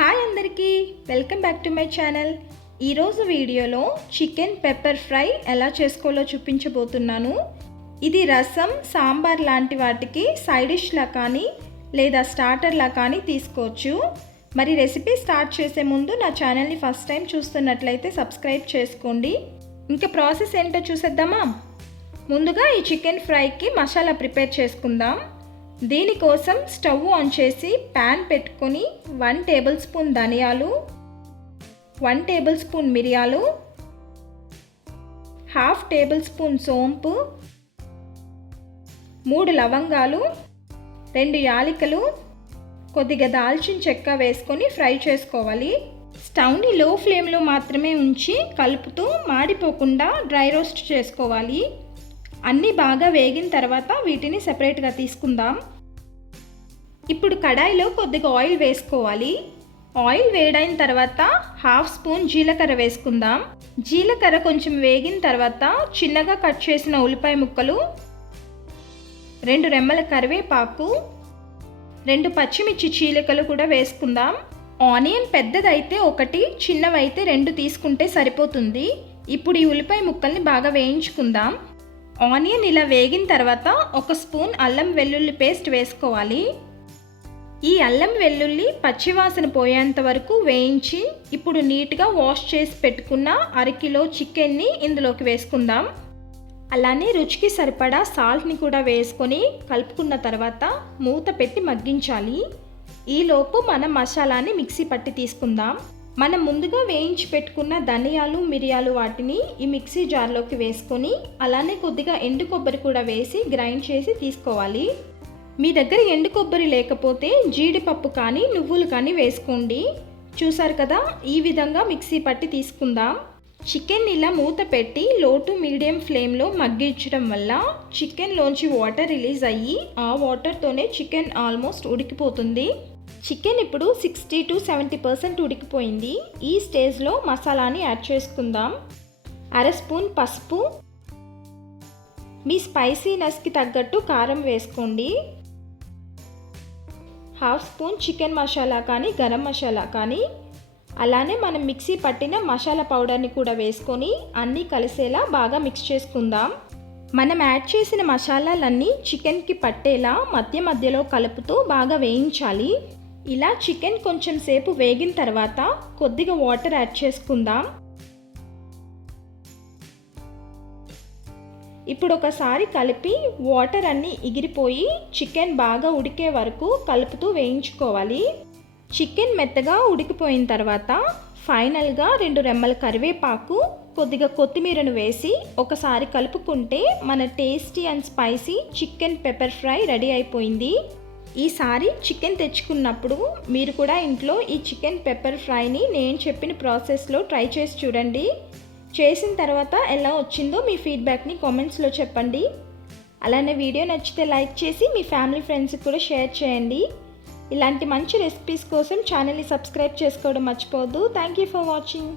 Hi అందరికీ, welcome back to my channel. ఈరోజు వీడియోలో చికెన్ పెప్పర్ ఫ్రై ఎలా చేసుకోవాలో చూపించబోతున్నాను. ఇది రసం, సాంబార్ లాంటి వాటికి సైడ్ డిష్లా కానీ లేదా స్టార్టర్లా కానీ తీసుకోవచ్చు. మరి రెసిపీ స్టార్ట్ చేసే ముందు నా ఛానల్ని ఫస్ట్ టైం చూస్తున్నట్లయితే సబ్స్క్రైబ్ చేసుకోండి. ఇంకా ప్రాసెస్ ఏంటో చూసేద్దామా? ముందుగా ఈ చికెన్ ఫ్రైకి మసాలా ప్రిపేర్ చేసుకుందాం. దీనికోసం స్టవ్ ఆన్ చేసి ప్యాన్ పెట్టుకొని 1 టేబుల్ స్పూన్ ధనియాలు, 1 టేబుల్ స్పూన్ మిరియాలు, 1/2 టేబుల్ స్పూన్ సోంపు, 3 లవంగాలు, 2 యాలకులు, కొద్దిగా దాల్చిన చెక్క వేసుకొని ఫ్రై చేసుకోవాలి. స్టవ్ని లో ఫ్లేమ్లో మాత్రమే ఉంచి కలుపుతూ మాడిపోకుండా డ్రై రోస్ట్ చేసుకోవాలి. అన్నీ బాగా వేగిన తర్వాత వీటిని సెపరేట్గా తీసుకుందాం. ఇప్పుడు కడాయిలో కొద్దిగా ఆయిల్ వేసుకోవాలి. ఆయిల్ వేడైన తర్వాత 1/2 స్పూన్ జీలకర్ర వేసుకుందాం. జీలకర్ర కొంచెం వేగిన తర్వాత చిన్నగా కట్ చేసిన ఉల్లిపాయ ముక్కలు, 2 రెమ్మల కరివేపాకు, 2 పచ్చిమిర్చి చీలికలు కూడా వేసుకుందాం. ఆనియన్ పెద్దదైతే 1, చిన్నవైతే 2 తీసుకుంటే సరిపోతుంది. ఇప్పుడు ఈ ఉల్లిపాయ ముక్కల్ని బాగా వేయించుకుందాం. ఆనియన్ ఇలా వేగిన తర్వాత 1 స్పూన్ అల్లం వెల్లుల్లి పేస్ట్ వేసుకోవాలి. ఈ అల్లం వెల్లుల్లి పచ్చివాసన పోయేంత వరకు వేయించి ఇప్పుడు నీట్గా వాష్ చేసి పెట్టుకున్న 1/2 కిలో చికెన్ని ఇందులోకి వేసుకుందాం. అలానే రుచికి సరిపడా సాల్ట్ని కూడా వేసుకొని కలుపుకున్న తర్వాత మూత పెట్టి మగ్గించాలి. ఈలోపు మనం మసాలాని మిక్సీ పట్టి తీసుకుందాం. మనం ముందుగా వేయించి పెట్టుకున్న ధనియాలు, మిరియాలు వాటిని ఈ మిక్సీ జార్లోకి వేసుకొని అలానే కొద్దిగా ఎండు కొబ్బరి కూడా వేసి గ్రైండ్ చేసి తీసుకోవాలి. మీ దగ్గర ఎండు కొబ్బరి లేకపోతే జీడిపప్పు కానీ నువ్వులు కానీ వేసుకోండి. చూసారు కదా, ఈ విధంగా మిక్సీ పట్టి తీసుకుందాం. చికెన్ ఇలా మూత పెట్టి లో టు మీడియం ఫ్లేమ్లో మగ్గించడం వల్ల చికెన్లోంచి వాటర్ రిలీజ్ అయ్యి ఆ వాటర్తోనే చికెన్ ఆల్మోస్ట్ ఉడికిపోతుంది. చికెన్ ఇప్పుడు 60 to 70% ఉడికిపోయింది. ఈ స్టేజ్లో మసాలాని యాడ్ చేసుకుందాం. 1/2 స్పూన్ పసుపు, మీ స్పైసీనెస్కి తగ్గట్టు కారం వేసుకోండి. 1/2 స్పూన్ చికెన్ మసాలా కానీ గరం మసాలా కానీ, అలానే మనం మిక్సీ పట్టిన మసాలా పౌడర్ని కూడా వేసుకొని అన్నీ కలిసేలా బాగా మిక్స్ చేసుకుందాం. మనం యాడ్ చేసిన మసాలాలన్నీ చికెన్కి పట్టేలా మధ్య మధ్యలో కలుపుతూ బాగా వేయించాలి. ఇలా చికెన్ కొంచెం సేపు వేగిన తర్వాత కొద్దిగా వాటర్ యాడ్ చేసుకుందాం. ఇప్పుడు ఒకసారి కలిపి వాటర్ అన్నీ ఎగిరిపోయి చికెన్ బాగా ఉడికే వరకు కలుపుతూ వేయించుకోవాలి. చికెన్ మెత్తగా ఉడికిపోయిన తర్వాత ఫైనల్గా 2 రెమ్మల కరివేపాకు, కొద్దిగా కొత్తిమీరను వేసి ఒకసారి కలుపుకుంటే మన tasty and spicy chicken pepper fry ready అయిపోయింది. ఈసారి చికెన్ తెచ్చుకున్నప్పుడు మీరు కూడా ఇంట్లో ఈ చికెన్ పెప్పర్ ఫ్రైని నేను చెప్పిన ప్రాసెస్లో ట్రై చేసి చూడండి. చేసిన తర్వాత ఎలా వచ్చిందో మీ ఫీడ్బ్యాక్ని కామెంట్స్లో చెప్పండి. అలానే వీడియో నచ్చితే లైక్ చేసి మీ ఫ్యామిలీ ఫ్రెండ్స్కి కూడా షేర్ చేయండి. ఇలాంటి మంచి రెసిపీస్ కోసం ఛానల్ని సబ్స్క్రైబ్ చేసుకోవడం మర్చిపోవద్దు. Thank you for watching.